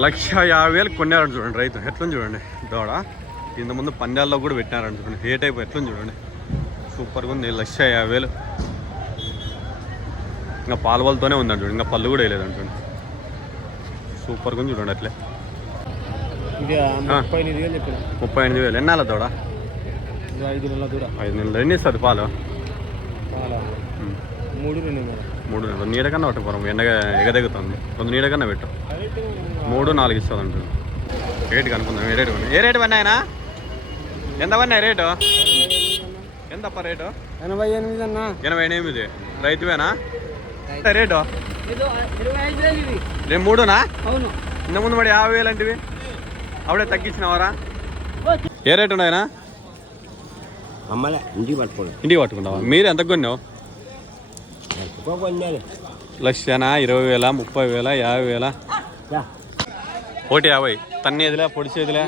1,50,000 కొన్నారని చూడండి రైతు. ఎట్లని చూడండి దూడ. ఇంతకుముందు పందాల్లో కూడా పెట్టినారని చూడండి. ఏ టైప్ ఎట్లని చూడండి, సూపర్గా ఉంది. 1,50,000. ఇంకా పాలవలతోనే ఉందండి చూడండి, ఇంకా పళ్ళు కూడా వేయలేదండి చూడండి. సూపర్గా ఉంది చూడండి అట్లే. 38,000. ఎన్నాళ్ళ దూడ? 5 నెలల దూడ. 5 నెలలు. ఎన్ని ఇస్తుంది పాలు? 3 నెలలు. నీడ కన్నా ఒకటి పొరం ఎండగా ఎగదెగుతుంది. కొంత నీడ కన్నా పెట్టు. 3-4 ఇస్తుంది అంటుంది. రేటు కనుక్కుందాం. ఏ రేటు ఏ రేటు పన్నాయనా? ఎంత పన్నాయి రేటు? ఎంతప్ప రేటు? 88 అన్న. 88. రైతువేనా రేటు? రేపు 3నా? ఇంతకుముందు మరి 50,000 అంటివి, అప్పుడే తగ్గించినవారా? ఏ రేటు ఉన్నాయనా? ఇంటికి పట్టుకుంటావా? మీరు ఎంత కొన్నావు? 1,20,000, 30,000, 50,000? 1,50,000. తన్నేదిలే, పొడిచేదిలే,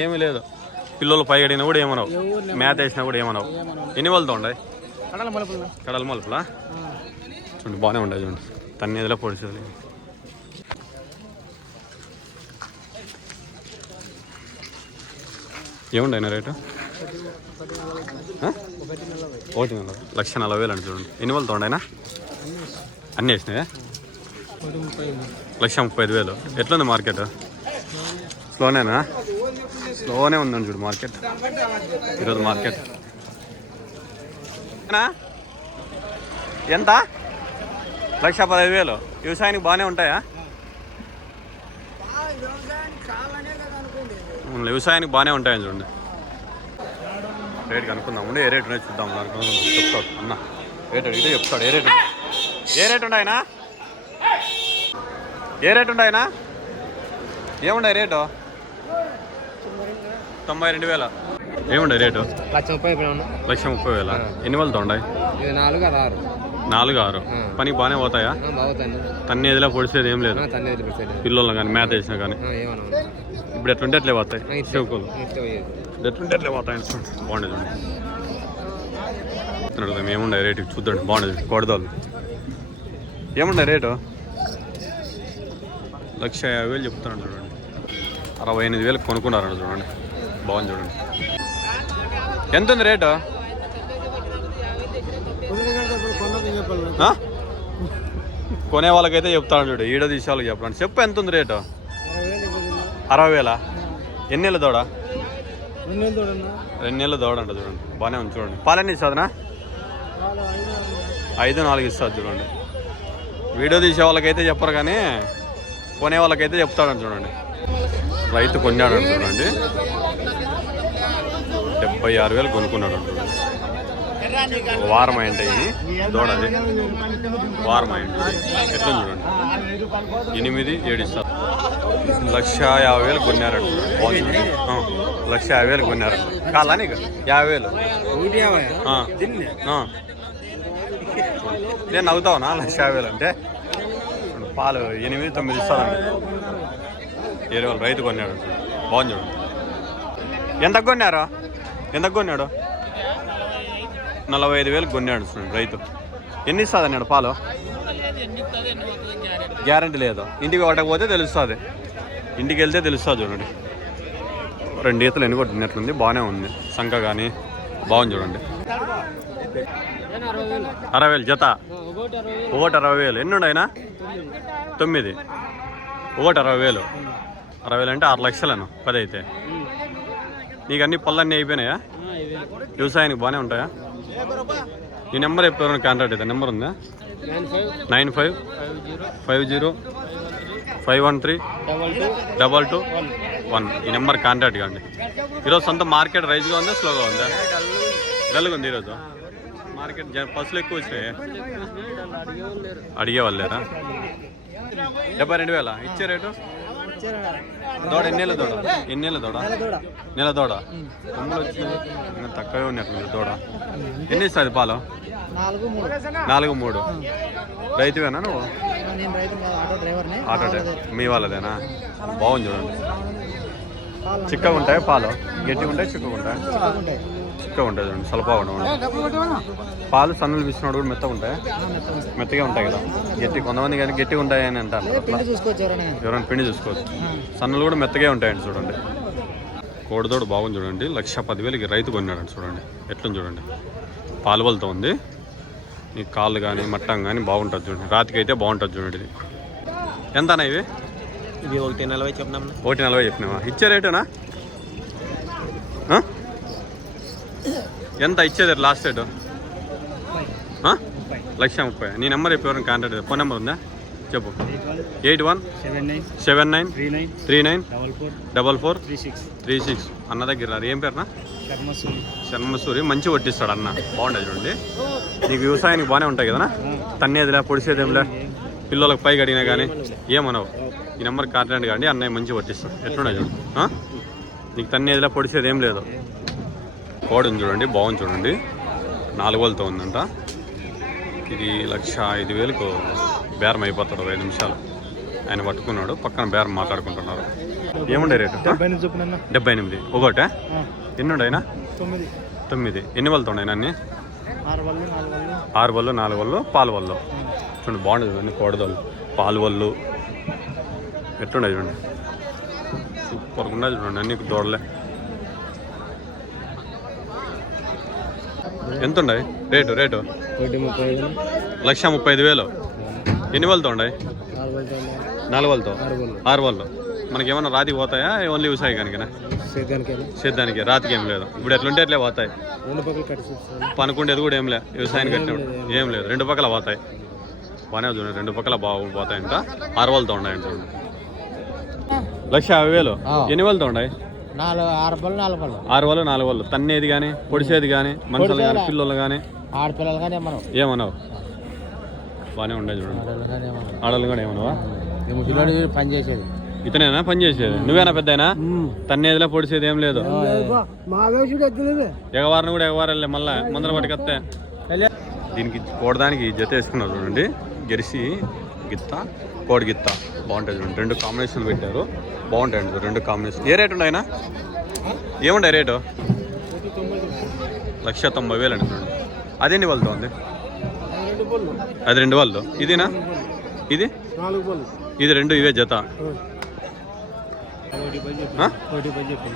ఏమీ లేదు. పిల్లలు పై అడిగినా కూడా ఏమన్నావు, మేత వేసినా కూడా ఏమన్నావు. ఎన్ని వాళ్ళతో ఉన్నాయి? కడల మలుపులా చూడండి, బాగానే ఉండదు చూడండి. తన్నేదిలే, పొడిచేదిలే. ఏముండయినా రేటు? 1,40,000 అండి చూడండి. ఎన్ని వాళ్ళతో ఉండయినా? అన్నీ వేసినాయా? 1,35,000. ఎట్లుంది మార్కెట్? స్లోనేనా? స్లోనే ఉందండి చూడు మార్కెట్ ఈరోజు. మార్కెట్ ఎంత? 1,15,000. వ్యవసాయానికి బాగానే ఉంటాయా? వ్యవసాయానికి బాగానే ఉంటాయని చూడండి. రేటు కనుక్కుందాము. ఏ రేటు ఉన్నాయి చూద్దాం. చెప్తాడు అన్న రేటు అడిగితే చెప్తాడు. ఏ రేటు ఏ రేటు ఉన్నాయనా? ఏ రేటు ఉన్నాయనా? ఏముండే రేటు? 92,000. ఏముండే రేటు? 1,30,000. ఎన్ని వాళ్ళతో ఉన్నాయి? 4-6. పనికి బాగానే పోతాయా? తన్నేదిలా పొడిచేది ఏం లేదు. పిల్లలు కానీ మేత వేసినా కానీ ఇప్పుడు ఎట్లుంటే ఎట్లే పోతాయి. చెవుకోలు ఎట్లుంటే ఎట్లే పోతాయి. బాగుండేది అడుగుతాం. ఏముండే రేటు చూద్దాం. బాగుండేది కొడదాలు. ఏముండే రేటు? 1,50,000 చెప్తున్నాడు చూడండి. 68,000 కొనుక్కున్నారండి చూడండి. బాగుంది చూడండి. ఎంత ఉంది రేటు? కొనే వాళ్ళకైతే చెప్తాను చూడు. ఈడ తీసే వాళ్ళకి చెప్పండి. చెప్పు ఎంత ఉంది రేటు? 60,000. ఎన్ని నెలల దూడ? 2 నెలల దూడ అంట చూడండి. బాగానే ఉంది చూడండి. పాలన్నీ ఇస్తుందనా? 5-4 ఇస్తుంది చూడండి. వీడియో తీసే వాళ్ళకైతే చెప్పరు కానీ కొనే వాళ్ళకైతే చెప్తాడని చూడండి. రైతు కొన్నాడని చూడండి. 76,000 కొనుక్కున్నాడు చూడండి. వారం అయింటాయి దూడది. వారం అయింది. ఎట్లా చూడండి. 8-7 ఇస్తారు. 1,50,000 కొన్నారండి. 1,50,000 కొన్నారండి. కాలా నీకు 50,000? నేను నవ్వుతావునా? 1,50,000 అంటే పాలు 8-9 ఇస్తారండి. వేరే వాళ్ళు రైతు కొన్నాడు. బాగుంది చూడండి. ఎంతకు కొన్నారా? ఎంతకు కొన్నాడు? 45,000 కొన్నాడు చూడండి రైతు. ఎన్ని ఇస్తుంది అన్నాడు పాలు? గ్యారంటీ లేదు. ఇంటికి పట్టకపోతే తెలుస్తుంది. ఇంటికి వెళ్తే తెలుస్తుంది చూడండి. 2 ఈతలు ఎన్ని కొట్టినట్లుంది. బాగానే ఉంది. సంఖ కానీ బాగుంది చూడండి. 60,000 జత. 60,000. ఎన్ని ఉండయినా? 9. 60,000. 60,000 అంటే 6 లక్షలను 10 అయితే. నీకు అన్ని పళ్ళన్నీ అయిపోయినాయా? వ్యవసాయానికి బాగానే ఉంటాయా? ఈ నెంబర్ ఎప్పుడు కాంటాక్ట్ అవుతా? నెంబర్ ఉందా? 9550513221. ఈ నెంబర్ కాంటాక్ట్ కాండి. ఈరోజు సొంత మార్కెట్ రైజ్గా ఉందా స్లోగా ఉందా? డల్గా ఉంది ఈరోజు మార్కెట్. పసులు ఎక్కువ వచ్చినాయి. అడిగే వాళ్ళు లేరా? 72,000 ఇచ్చే రేటు. దూడ ఎన్నేళ్ళ దూడ? ఎన్నేళ్ళ దూడ? నెల దూడ. కొమ్ములు వచ్చినాయి. ఇంకా తక్కువే ఉన్నట్లుంది దూడ. ఎన్ని ఇస్తుంది పాలు? 4-3. రైతువేనా నువ్వు? Auto driver. మీ వాళ్ళదేనా? బాగుంది చూడండి. చిక్కగా ఉంటాయి పాలు? గట్టిగా ఉంటాయి, చిక్కగా ఉంటాయి? చిక్కగా ఉంటుంది చూడండి, సలపాగా ఉంటుంది. పాలు సన్నులు పిసినోడు కూడా మెత్తగా ఉంటాయి, మెత్తగా ఉంటాయి కదా. గట్టి కొంతమంది కానీ గట్టిగా ఉంటాయని అంటారు. ఎవరైనా పిండి చూసుకోవచ్చు. సన్నులు కూడా మెత్తగా ఉంటాయండి చూడండి. కోడిదోడు బాగుంది చూడండి, 1,10,000కి రైతు కొన్నాడండి చూడండి. ఎట్లా చూడండి, పాలువలతో ఉంది. ఈ కాళ్ళు కానీ మట్టం కానీ బాగుంటుంది చూడండి, రాతికి అయితే బాగుంటుంది చూడండి. ఇది ఎంత అన్న ఇవి? ఇది 1,40 చెప్పినాం. 1,40 చెప్పినావా? ఇచ్చే రేటునా? ఎంత ఇచ్చేది లాస్ట్ రేటు? 1,30,000. నీ నెంబర్ చెప్పి ఎవరైనా కాంటాక్ట్, ఫోన్ నెంబర్ ఉందా చెప్పు. 8179394436 అన్న దగ్గర. ఏం పేరునా? శర్మసూరి. మంచి వడ్డిస్తాడు అన్న, బాగుంటుంది చూడండి. నీకు వ్యవసాయానికి బాగానే ఉంటాయి కదనా? తన్నేదిలే పొడిసేదేంలే, పిల్లలకు పైకి అడిగినా కానీ ఏమనవు. ఈ నెంబర్ కాంటాక్ట్ కానీ అన్నయ్య మంచి వడ్డిస్తాడు. ఎట్లున్నాయి చూడు, నీకు తన్నేదిలే పొడిసేది ఏం లేదు. కోడిని చూడండి, బాగుంది చూడండి, 4 వేలతో ఉందంట. ఇది 1,05,000కు బేరం అయిపోతాడు. 5 నిమిషాలు ఆయన పట్టుకున్నాడు, పక్కన బేరం మాట్లాడుకుంటున్నారు. ఏముండే రేటు? 78. ఒకటే ఎన్ని ఉండయినా? 9. ఎన్ని వాళ్ళతో ఉన్నాయి అన్నీ? 6 వల్లు 4 వల్లు పాలు వల్లు చూడండి. బాగుంటుంది చూడండి కోడదోళ్ళు, పాలు వల్లు ఎట్లుండే చూడండి, సూపర్గా ఉండదు చూడండి. అన్ని దూడలే. ఎంత ఉన్నాయి రేటు? 1,35,000. ఎన్ని వాళ్ళతో ఉన్నాయి? 4 వాళ్ళతో. 6 వాళ్ళు. మనకి ఏమన్నా రాతికి పోతాయా? ఓన్లీ వ్యవసాయ కనుకనా? సేద్యానికి. రాతికి ఏం లేదు. ఇప్పుడు ఎట్లుంటే ఎట్లే పోతాయి. పనుకుండేది కూడా ఏం లేదు, వ్యవసాయానికి కట్టినప్పుడు ఏం లేదు. 2 పక్కల పోతాయి. బాగానే చూడండి, 2 పక్కల పోతాయంట. 6 వాళ్ళతో ఉన్నాయంట. 1,50,000. ఎన్ని వాళ్ళతో ఉన్నాయి? 6 వాళ్ళు 4 వాళ్ళు. తన్నేది కానీ పొడిసేది కానీ మనుషులు కానీ పిల్లలు కానీ ఆడపిల్లలు కానీ ఏమన్నావు? బాగానే ఉండేది చూడండి. ఆడలు కూడా ఏమన్నావా? పని చేసేది ఇతనేనా పని చేసేది? నువ్వేనా పెద్దయినా? తన్నేదిలో పొడిసేది ఏం లేదు. ఎగవారిని కూడా ఎగవారలే, మళ్ళీ ముందర పట్టుకొస్తే. దీనికి కోడదానికి జత వేసుకున్నారు చూడండి, జెర్సీ గిత్త కోడి గిత్త. బాగుంటుంది చూడండి, 2 కాంబినేషన్లు పెట్టారు, బాగుంటాయండి 2 కాంబినేషన్. ఏ రేటు ఉన్నాయినా? ఏముంటాయి రేటు? 1,90,000 అండి చూడండి. అదేంటి వాళ్ళతో ఉంది? అది 2 వాళ్ళు. ఇదేనా? ఇది 2 ఇవే జత.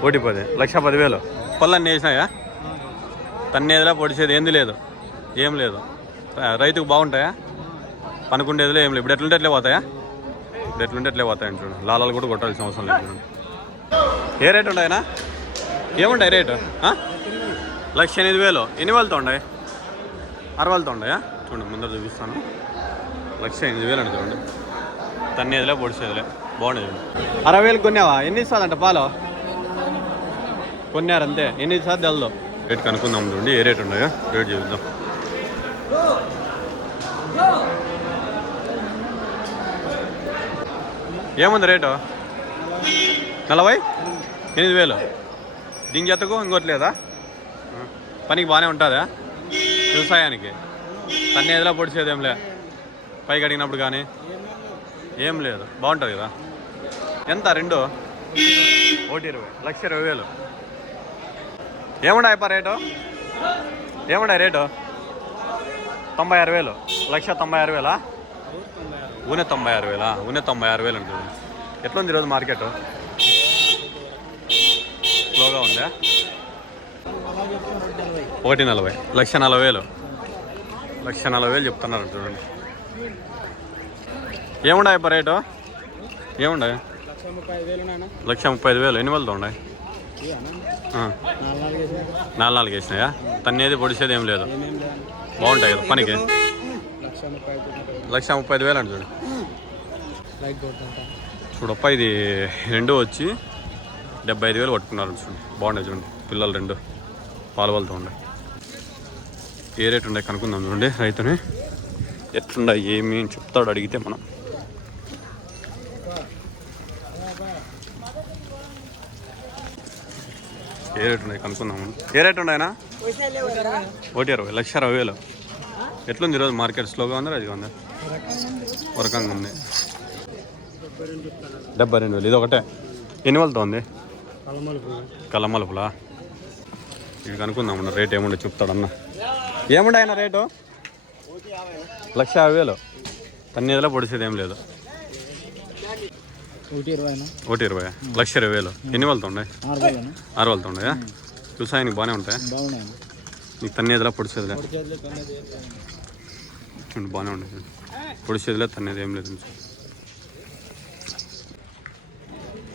1,10,000. 1,10,000. పళ్ళన్నీ వేసినాయా? తన్నేదిలా పొడిచేది ఏంది లేదు, ఏం లేదు. రైతుకు బాగుంటాయా? పనుకుండేదిలో ఏం లేదు. ఇప్పుడు ఎట్లుంటే ఎట్లే పోతాయా? ఇప్పుడు ఎట్లుంటే ఎట్లే పోతాయని చూడండి. లాలాలు కూడా కొట్టాల్సిన అవసరం లేదు చూడండి. ఏ రేటు ఉన్నాయనా? ఏముంటాయి రేటు? 1,08,000. ఎన్ని వాళ్ళతో ఉన్నాయి? 6 వాళ్ళతో ఉన్నాయా? చూడండి, ముందర చూపిస్తాను. 1,08,000 అండి చూడండి. తన్నేదిలే పొడిచేదిలే, బాగుండేది చూడండి. 60,000 కొన్నావా? ఎన్ని ఇస్తుందంట పాలు? కొన్నారు అంతే. ఎన్ని ఇస్తుంది తెలదు. రేట్ కనుక్కుందాం చూడండి, ఏ రేట్ ఉన్నాయో రేట్ చూద్దాం. ఏముంది రేటు? 48,000. దీని జతకు ఇంకోటి లేదా? పనికి బాగానే ఉంటుందా వ్యవసాయానికి? తన్నేదిలా పొడిచేది ఏం లే, పైకి అడిగినప్పుడు కానీ ఏం లేదు, బాగుంటుంది కదా. ఎంత? 2. 1,20,000. 1,20,000. ఏముండాయి రేటు? ఏముండాయి రేటు? 96,000. 1,96,000. ఊనే 96,000 ఉంటుంది. ఎట్లుంది ఈరోజు మార్కెట్? స్లోగా ఉందా? 1,40,000. 1,40,000. 1,40,000 చెప్తున్నారు చూడండి. ఏముండాయి రేటు? ఏముండాయి? 1,35,000. ఎన్ని వాళ్ళతో ఉన్నాయి? 4 వేసినాయా? తన్నేది పొడిసేది ఏం లేదు, బాగుంటాయి కదా పనికి. 1,30,000 అండి చూడు. చూడప్ప ఇది 2 వచ్చి 75,000 పట్టుకున్నారు చూడండి. బాగుంటాయి చూడండి, పిల్లలు 2 పాలు వాళ్ళతో ఉన్నాయి. ఏ రేటు ఉన్నాయి కనుక్కుందాం చూడండి రైతుని. ఎట్లుండే ఏమి చెప్తాడు అడిగితే మనం. ఏ రేటు ఉన్నాయి కనుక్కుందాము. ఏ రేటు ఉన్నాయనా? 1,20,000. 1,60,000. ఎట్లుంది ఈరోజు మార్కెట్? స్లోగా ఉందా రాజుగా ఉందా? ఒక రకంగా ఉంది. 72,000. ఇది ఒకటే. ఎన్ని వాళ్ళతో ఉంది? కలమలుపులా. ఇది కనుక్కుందాం రేట్ ఏముండే చెప్తాడన్న. ఏముండే ఆయన రేటు? 1,50,000. తన్నేదిలో పొడిసేది ఏం లేదు. 1,20,000. 1,20,000. ఎన్ని వాళ్ళతో ఉండే? 6 వాళ్ళతో ఉండయా? చూసాయనికి బాగానే ఉంటాయా? నీకు తన్నేదిలా పొడిసేదిలే బాగానే ఉండేది. పొడిచేదిలే తన్నేది ఏం లేదు.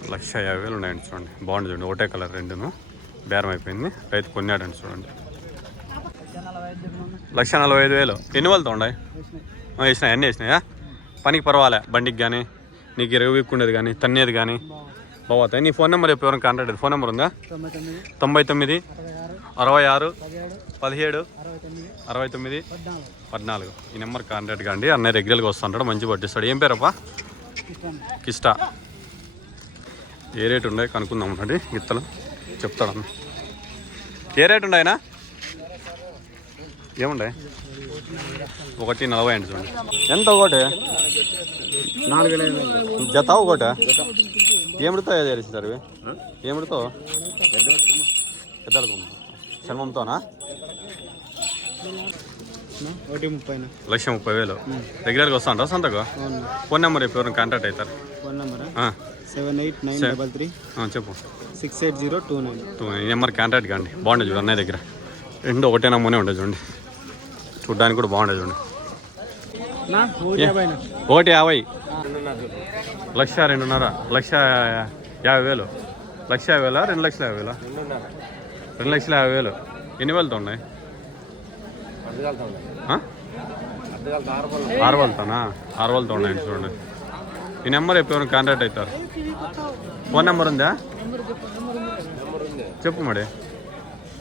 1,50,000 ఉన్నాయండి చూడండి. బాగుంది చూడండి. ఒకటే కలర్ రెండును బేరం అయిపోయింది. రైతు కొన్నాడండి చూడండి. 1,45,000. ఎన్ని వాళ్ళతో ఉన్నాయి? వేసినాయి అన్నీ వేసినాయా? పనికి పర్వాలే. బండికి కానీ నీకు ఇరవైకుండేది కానీ తన్నేది కానీ బాగుతాయి. నీ ఫోన్ నెంబర్ చెప్పి ఎవరైనా కాంటాక్ట్ అయితే ఫోన్ నెంబర్ ఉందా? 99 66 17 69 14. ఈ నెంబర్ కాంటాక్ట్ కాండి. అన్నయ్య రెగ్యులర్గా వస్తుంటాడు, మంచి పట్టిస్తాడు. ఏం పేరప్పా? కిష్టా. ఏ రేటు ఉన్నాయి కనుక్కుందాం అండి. గిత్తలు చెప్తాడు అన్న. ఏ రేటు ఉన్నాయనా? ఏముండే? 1,40 అండి చూడండి. ఎంత ఒకటి? 4,000 జత ఒకటి. ఏమిడితో ఏదేస్తారు ఇవి? ఏమిడితో? పెద్దలకు చర్మంతోనా? 1,30,000. రెగ్యులర్గా వస్తా ఉంటా సంతకు? ఫోన్ నెంబర్ చెప్పి ఎవరైనా కాంటాక్ట్ అవుతారు? ఫోన్ నెంబర్ 789333 చెప్పు 68029. ఈ నెంబర్ కాంటాక్ట్ కాండి. బాగుండేది చూడండి అన్నయ్య దగ్గర. రెండు ఒకటే నమ్మూనే ఉండేది చూడండి. చూడ్డానికి కూడా బాగుండేది చూడండి. 1,50,000. 1,2,50,000. 1,50,000. 1,50,000. 2,50,000. 2,50,000. ఎన్ని వేలతో ఉన్నాయి? 6 వాళ్ళతోనా? 6 వాళ్ళతో ఉన్నాయండి చూడండి. ఈ నెంబర్ ఎప్పుడు కాంటాక్ట్ అవుతారు? ఫోన్ నెంబర్ ఉందా? చెప్పు మరి.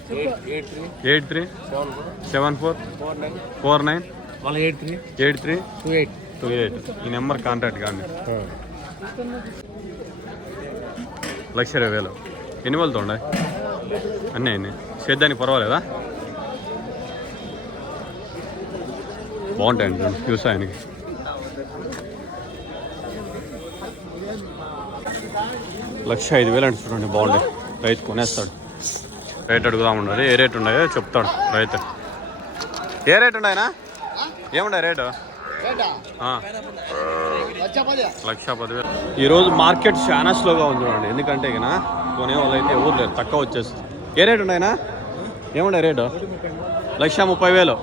837449838328. ఈ నెంబర్ కాంటాక్ట్ కానీ. 1,20,000. ఎన్ని వాళ్ళతో ఉన్నాయి? అన్నీ అన్నీ సేద్యానికి పర్వాలేదా? బాగుంటాయండి చూడండి వ్యవసాయానికి. లక్ష 5,000 అంటే చూడండి. బాగుంటాయి. రైతు కొనేస్తాడు. రేట్ అడుగుదాం ఉండదు. ఏ రేట్ ఉన్నాయో చెప్తాడు రైతు. ఏ రేట్ ఉన్నాయనా? ఏముండే రేటు? 1,10,000. ఈరోజు మార్కెట్ చాలా స్లోగా ఉంది చూడండి. ఎందుకంటే ఇక కొనే వాళ్ళు అయితే ఎవరు లేరు, తక్కువ వచ్చేస్తుంది. ఏ రేట్ ఉన్నాయనా? ఏముండే రేటు? 1,30,000.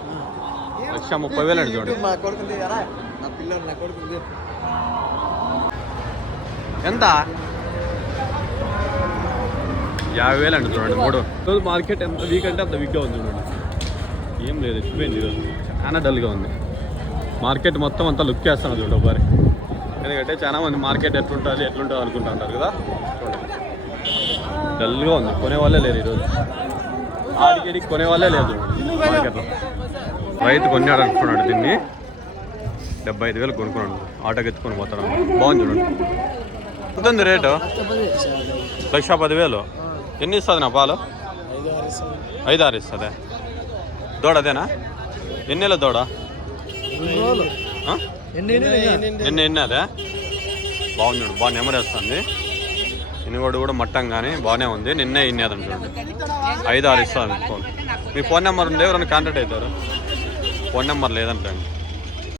1,30,000 అంటే చూడండి. ఎంత? 50,000 అండి చూడండి. 3 రోజు మార్కెట్ ఎంత వీక్ అంటే అంత వీక్గా ఉంది చూడండి. ఏం లేదు, ఎక్కువైంది ఈరోజు. చాలా డల్గా ఉంది మార్కెట్. మొత్తం అంతా లుక్ చేస్తాను చూడండి ఒకసారి. ఎందుకంటే చాలా మంది మార్కెట్ ఎట్లుంటుంది అనుకుంటా ఉంటారు కదా. చూడండి డల్గా ఉంది. కొనేవాళ్ళే లేరు ఈరోజు. ఆడికి కొనేవాళ్ళే లేదు మార్కెట్లో. రైతు కొన్నాడు అనుకున్నాడు దీన్ని. 75,000 కొనుక్కున్నాడు. ఆటోకి ఎత్తుకొని పోతాడు. బాగుంది చూడండి. ఎంత ఉంది రేటు? 1,10,000. ఎన్ని ఇస్తుంది నా పాలు? 5-6 ఇస్తుంది. దూడ అదేనా? ఎన్నేళ్ళ దూడ? ఎన్ని అదే? బాగుంది. బాగా నెమరేస్తుంది. ఇనుగోడు కూడా మట్టం కానీ బాగానే ఉంది. నిన్నే ఇన్నేదని చూడండి. 5-6 ఇస్తుంది. మీ ఫోన్ నెంబర్ ఉంది, ఎవరైనా కాంటాక్ట్ అవుతారు? ఫోన్ నెంబర్ లేదంటే